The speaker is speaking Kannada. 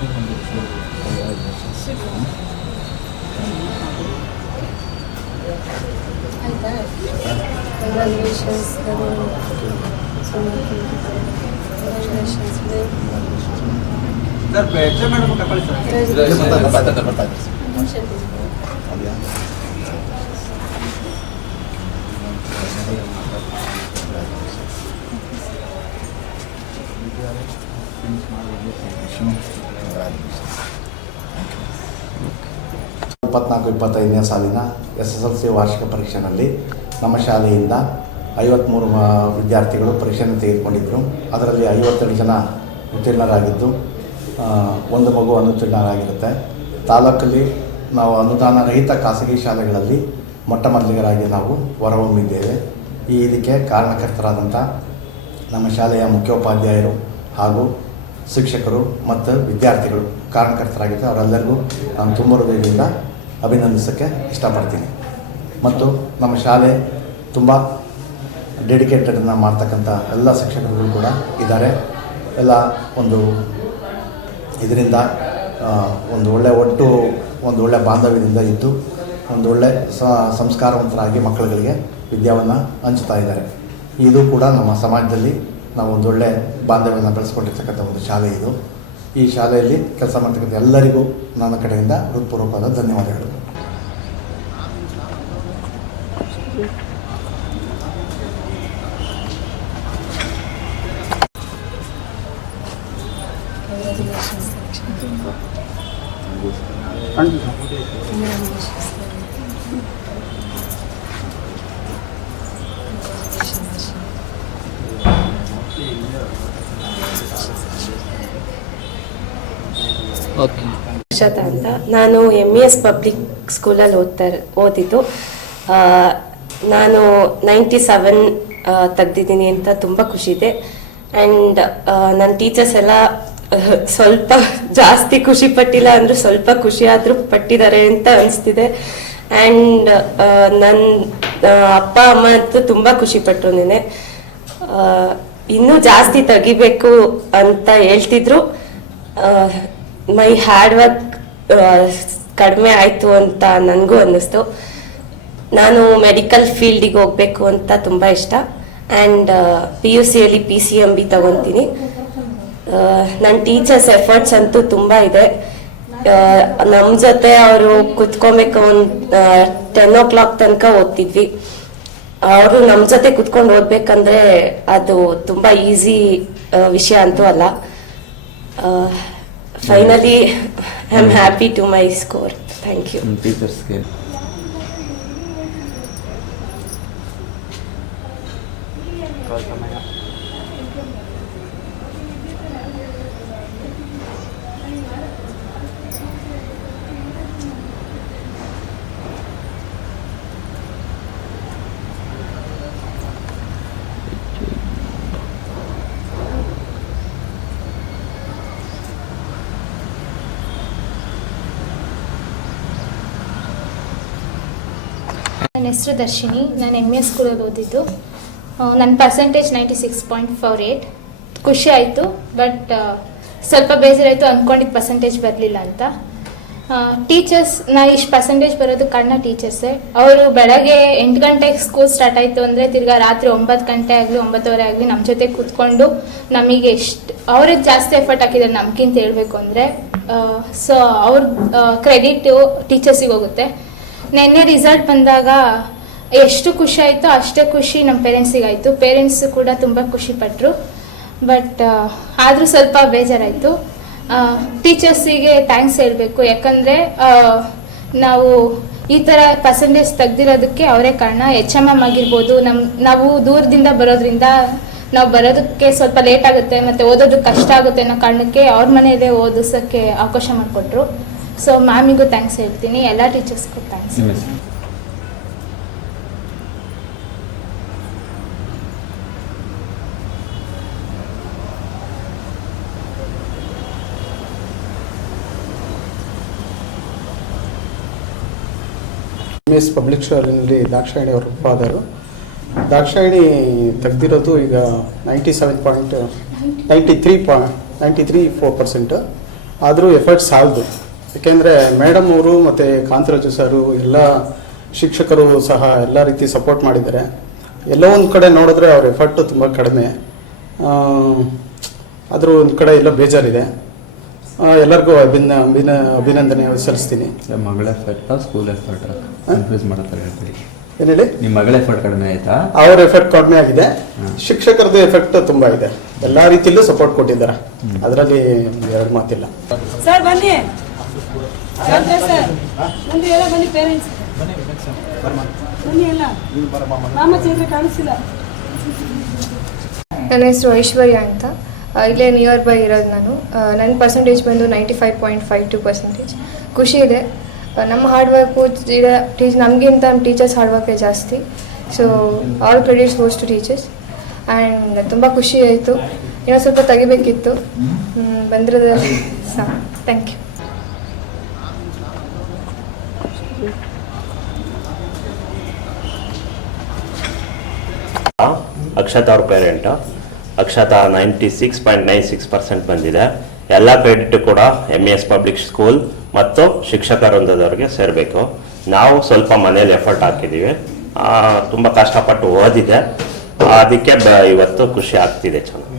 Congratulations. Congratulations. ಮೇಡಮ್ ತಗೊಳ್ಳಿ ಸರ್ Thank you. ಇಪ್ಪತ್ನಾಲ್ಕು, ಇಪ್ಪತ್ತೈದನೇ ಸಾಲಿನ ಎಸ್ ಎಸ್ ಎಲ್ ಸಿ ವಾರ್ಷಿಕ ಪರೀಕ್ಷೆಯಲ್ಲಿ ನಮ್ಮ ಶಾಲೆಯಿಂದ ಐವತ್ತ್ಮೂರು ವಿದ್ಯಾರ್ಥಿಗಳು ಪರೀಕ್ಷೆಯನ್ನು ತೆಗೆದುಕೊಂಡಿದ್ದರು ಅದರಲ್ಲಿ ಐವತ್ತೆರಡು ಜನ ಉತ್ತೀರ್ಣರಾಗಿದ್ದು ಒಂದು ಮಗು ಅನುತ್ತೀರ್ಣರಾಗಿರುತ್ತೆ. ತಾಲೂಕಲ್ಲಿ ನಾವು ಅನುದಾನ ರಹಿತ ಖಾಸಗಿ ಶಾಲೆಗಳಲ್ಲಿ ಮೊಟ್ಟ ಮೊದಲಿಗರಾಗಿ ನಾವು ಹೊರಹೊಮ್ಮಿದ್ದೇವೆ. ಈ ಇದಕ್ಕೆ ಕಾರಣಕರ್ತರಾದಂಥ ನಮ್ಮ ಶಾಲೆಯ ಮುಖ್ಯೋಪಾಧ್ಯಾಯರು ಹಾಗೂ ಶಿಕ್ಷಕರು ಮತ್ತು ವಿದ್ಯಾರ್ಥಿಗಳು ಕಾರಣಕರ್ತರಾಗಿದ್ದು ಅವರೆಲ್ಲರಿಗೂ ನಾನು ತುಂಬ ಹೃದಯದಿಂದ ಅಭಿನಂದಿಸೋಕ್ಕೆ ಇಷ್ಟಪಡ್ತೀನಿ. ಮತ್ತು ನಮ್ಮ ಶಾಲೆ ತುಂಬ ಡೆಡಿಕೇಟೆಡನ್ನು ಮಾಡ್ತಕ್ಕಂಥ ಎಲ್ಲ ಶಿಕ್ಷಕರುಗಳು ಕೂಡ ಇದ್ದಾರೆ. ಎಲ್ಲ ಒಂದು ಇದರಿಂದ ಒಂದು ಒಳ್ಳೆಯ ಒಟ್ಟು, ಒಂದು ಒಳ್ಳೆಯ ಬಾಂಧವ್ಯದಿಂದ ಇದ್ದು, ಒಂದು ಒಳ್ಳೆ ಸಂಸ್ಕಾರವಂತರಾಗಿ ಮಕ್ಕಳುಗಳಿಗೆ ವಿದ್ಯಾವನ್ನು ಹಂಚ್ತಾ ಇದ್ದಾರೆ. ಇದು ಕೂಡ ನಮ್ಮ ಸಮಾಜದಲ್ಲಿ ನಾವು ಒಂದೊಳ್ಳೆ ಬಾಂಧವ್ಯನ ಬೆಳೆಸ್ಕೊಂಡಿರ್ತಕ್ಕಂಥ ಒಂದು ಶಾಲೆ ಇದು. ಈ ಶಾಲೆಯಲ್ಲಿ ಕೆಲಸ ಮಾಡ್ತಕ್ಕಂಥ ಎಲ್ಲರಿಗೂ ನನ್ನ ಕಡೆಯಿಂದ ಹೃತ್ಪೂರ್ವಕವಾದ ಧನ್ಯವಾದಗಳು. ಅಂತ. ನಾನು ಎಂ ಇ ಎಸ್ ಪಬ್ಲಿಕ್ ಸ್ಕೂಲಲ್ಲಿ ಓದ್ತಾ ಓದಿದ್ದು. ನಾನು ನೈಂಟಿ ಸೆವೆನ್ ತೆಗ್ದಿದ್ದೀನಿ ಅಂತ ತುಂಬ ಖುಷಿ ಇದೆ. ಆ್ಯಂಡ್ ನನ್ನ ಟೀಚರ್ಸ್ ಎಲ್ಲ ಸ್ವಲ್ಪ ಜಾಸ್ತಿ ಖುಷಿ ಪಟ್ಟಿಲ್ಲ ಅಂದರೂ ಸ್ವಲ್ಪ ಖುಷಿ ಆದರೂ ಪಟ್ಟಿದ್ದಾರೆ ಅಂತ ಅನಿಸ್ತಿದೆ. ಆ್ಯಂಡ್ ನನ್ನ ಅಪ್ಪ, ಅಮ್ಮ ಅಂತೂ ತುಂಬ ಖುಷಿ ಪಟ್ಟರು ನೆನೆ. ಇನ್ನೂ ಜಾಸ್ತಿ ತೆಗಿಬೇಕು ಅಂತ ಹೇಳ್ತಿದ್ರು. ಮೈ ಹಾರ್ಡ್ ವರ್ಕ್ ಕಡಿಮೆ ಆಯಿತು ಅಂತ ನನಗೂ ಅನ್ನಿಸ್ತು. ನಾನು ಮೆಡಿಕಲ್ ಫೀಲ್ಡಿಗೆ ಹೋಗಬೇಕು ಅಂತ ತುಂಬ ಇಷ್ಟ. ಆ್ಯಂಡ್ ಪಿ ಯು ಸಿಯಲ್ಲಿ ಪಿ ಸಿ ಎಂ ಬಿ ತಗೊತೀನಿ. ನನ್ನ ಟೀಚರ್ಸ್ ಎಫರ್ಟ್ಸ್ ಅಂತೂ ತುಂಬ ಇದೆ. ನಮ್ಮ ಜೊತೆ ಅವರು ಕುತ್ಕೊಬೇಕು ಒಂದು ಟೆನ್ ಓ ಕ್ಲಾಕ್ ತನಕ ಓದ್ತಿದ್ವಿ. ಅವರು ನಮ್ಮ ಜೊತೆ ಕುತ್ಕೊಂಡು ಓದ್ಬೇಕಂದ್ರೆ ಅದು ತುಂಬ ಈಸಿ ವಿಷಯ ಅಂತೂ ಅಲ್ಲ. Finally I am happy to my score thank you ಟೀಚರ್ಸ್ಗೆ ನನ್ನ ಹೆಸರು ದರ್ಶಿನಿ. ನಾನು ಎಂ ಎ ಸ್ಕೂಲಲ್ಲಿ ಓದಿದ್ದು. ನನ್ನ percentage ninety six point four eight ಖುಷಿ ಆಯಿತು ಬಟ್ ಸ್ವಲ್ಪ ಬೇಜಾರಾಯಿತು ಅಂದ್ಕೊಂಡಿದ್ದು ಪರ್ಸೆಂಟೇಜ್ ಬರಲಿಲ್ಲ ಅಂತ. ಟೀಚರ್ಸ್ ನಾ ಇಷ್ಟು ಪರ್ಸೆಂಟೇಜ್ ಬರೋದು ಕಣ್ಣ ಟೀಚರ್ಸೇ ಅವರು ಬೆಳಗ್ಗೆ ಎಂಟು ಗಂಟೆಗೆ ಸ್ಕೂಲ್ ಸ್ಟಾರ್ಟ್ ಆಯಿತು ಅಂದರೆ ತಿರ್ಗಾ ರಾತ್ರಿ ಒಂಬತ್ತು ಗಂಟೆ ಆಗಲಿ, ಒಂಬತ್ತುವರೆ ಆಗಲಿ ನಮ್ಮ ಜೊತೆ ಕೂತ್ಕೊಂಡು ನಮಗೆ ಎಷ್ಟು ಅವ್ರಿಗೆ ಜಾಸ್ತಿ ಎಫರ್ಟ್ ಹಾಕಿದ್ದಾರೆ ನಮಗಿಂತ ಹೇಳಬೇಕು ಅಂದರೆ ಸೊ ಅವ್ರ ಕ್ರೆಡಿಟು ಟೀಚರ್ಸಿಗೆ ಹೋಗುತ್ತೆ. ನಿನ್ನೆ ರಿಸಲ್ಟ್ ಬಂದಾಗ ಎಷ್ಟು ಖುಷಿ ಆಯಿತು ಅಷ್ಟೇ ಖುಷಿ ನಮ್ಮ ಪೇರೆಂಟ್ಸಿಗೆ ಆಯಿತು ಪೇರೆಂಟ್ಸ್ ಕೂಡ ತುಂಬ ಖುಷಿ ಪಟ್ಟರು ಬಟ್ ಆದರೂ ಸ್ವಲ್ಪ ಬೇಜಾರಾಯಿತು. ಟೀಚರ್ಸಿಗೆ ಥ್ಯಾಂಕ್ಸ್ ಹೇಳಬೇಕು. ಯಾಕಂದರೆ ನಾವು ಈ ಥರ ಪರ್ಸೆಂಟೇಜ್ ತೆಗ್ದಿರೋದಕ್ಕೆ ಅವರೇ ಕಾರಣ. ಎಚ್ ಎಂ ಎಂ ಆಗಿರ್ಬೋದು ನಮ್ಮ ನಾವು ದೂರದಿಂದ ಬರೋದ್ರಿಂದ ನಾವು ಬರೋದಕ್ಕೆ ಸ್ವಲ್ಪ ಲೇಟ್ ಆಗುತ್ತೆ, ಮತ್ತು ಓದೋದಕ್ಕೆ ಕಷ್ಟ ಆಗುತ್ತೆ ಅನ್ನೋ ಕಾರಣಕ್ಕೆ ಅವ್ರ ಮನೆಯಲ್ಲೇ ಓದಿಸೋಕ್ಕೆ ಅವಕಾಶ ಮಾಡಿಕೊಟ್ರು. ಸೊ ಮ್ಯಾಮಿಗೂ ಥ್ಯಾಂಕ್ಸ್ ಹೇಳ್ತೀನಿ. ಎಲ್ಲ ಟೀಚರ್ಸ್ಗೂ ಥ್ಯಾಂಕ್ಸ್ ನಿಮ್ಮ ಹೆಸರು ಎಂ ಎಸ್ ಪಬ್ಲಿಕ್ ಸ್ಕೂಲಿನಲ್ಲಿ ದಾಕ್ಷಾಯಿಣಿ ಅವರು ಫಾದರು ದಾಕ್ಷಾಯಿಣಿ ತೆಗ್ದಿರೋದು ಈಗ ninety seven point ninety three ಪಾ ನೈಂಟಿ ತ್ರೀ ಫೋರ್ ಪರ್ಸೆಂಟ್ ಆದರೂ ಎಫರ್ಟ್ಸ್ ಸಾಲದು. ಯಾಕೆಂದರೆ ಮೇಡಮ್ ಅವರು ಮತ್ತು ಕಾಂತರಾಜು ಸರು ಎಲ್ಲ ಶಿಕ್ಷಕರು ಸಹ ಎಲ್ಲ ರೀತಿ ಸಪೋರ್ಟ್ ಮಾಡಿದ್ದಾರೆ. ಎಲ್ಲೋ ಒಂದು ಕಡೆ ನೋಡಿದ್ರೆ ಅವ್ರ ಎಫರ್ಟು ತುಂಬ ಕಡಿಮೆ. ಆದರೂ ಒಂದು ಕಡೆ ಎಲ್ಲ ಬೇಜಾರಿದೆ. ಎಲ್ಲರಿಗೂ ಅಭಿನ ಅಭಿನ ಅಭಿನಂದನೆ ಸಲ್ಲಿಸ್ತೀನಿ. ಮಗಳ ಎಫರ್ಟ್ ಸ್ಕೂಲ್ ಎಫರ್ಟ್ ಕನ್ಫ್ಯೂಸ್ ಮಾಡ್ತಾರೆ ಹೇಳ್ತೀರಿ? ಏನು ಹೇಳಿ? ನಿಮ್ಮ ಮಗಳ ಎಫರ್ಟ್ ಕಡಿಮೆ ಆಯ್ತಾ? ಅವ್ರ ಎಫೆಕ್ಟ್ ಕಡಿಮೆ ಆಗಿದೆ. ಶಿಕ್ಷಕರದ್ದು ಎಫೆಕ್ಟ್ ತುಂಬ ಇದೆ. ಎಲ್ಲ ರೀತಿಯಲ್ಲೂ ಸಪೋರ್ಟ್ ಕೊಟ್ಟಿದ್ದಾರೆ. ಅದರಲ್ಲಿ ಎರಡು ಮಾತಿಲ್ಲ. ಸರ್ ಬನ್ನಿ. ಮುಂದೆ ಎಲ್ಲ ಬನ್ನಿ ಪೇರೆಂಟ್ಸ್ ಬನ್ನಿ ಎಲ್ಲ. ರಾಮಚಂದ್ರ ಕಾಣಿಸಿಲ್ಲ ನನ್ನ ಹೆಸರು ಐಶ್ವರ್ಯ ಅಂತ. ಇಲ್ಲೇ ನಿಯರ್ ಬೈ ಇರೋದು ನಾನು. ನನ್ನ ಪರ್ಸೆಂಟೇಜ್ ಬಂದು ninety five point five two percentage ಖುಷಿ ಇದೆ. ನಮ್ಮ ಹಾರ್ಡ್ ವರ್ಕು ಟೀಚ್ ನಮಗಿಂತ ನಮ್ಮ ಟೀಚರ್ಸ್ ಹಾರ್ಡ್ ವರ್ಕೇ ಜಾಸ್ತಿ. So all credits goes to teachers and ತುಂಬ ಖುಷಿ ಆಯಿತು. ಇನ್ನೂ ಸ್ವಲ್ಪ ತೆಗಿಬೇಕಿತ್ತು. ಬಂದಿರೋದ್ರಲ್ಲಿ ಸಾಕು ಥ್ಯಾಂಕ್ ಯು ಅಕ್ಷತಾ ಅವ್ರ parent Akshata ninety six point nine six percent ಬಂದಿದೆ. ಎಲ್ಲ ಕ್ರೆಡಿಟ್ ಕೂಡ ಎಂ ಎಸ್ ಪಬ್ಲಿಕ್ ಸ್ಕೂಲ್ ಮತ್ತು ಶಿಕ್ಷಕ ವೃಂದದವ್ರಿಗೆ ಸೇರಬೇಕು. ನಾವು ಸ್ವಲ್ಪ ಮನೇಲಿ ಎಫರ್ಟ್ ಹಾಕಿದ್ದೀವಿ ತುಂಬ ಕಷ್ಟಪಟ್ಟು ಓದಿದೆ. ಅದಕ್ಕೆ ಇವತ್ತು ಖುಷಿ ಆಗ್ತಿದೆ ಚೆನ್ನಾಗಿ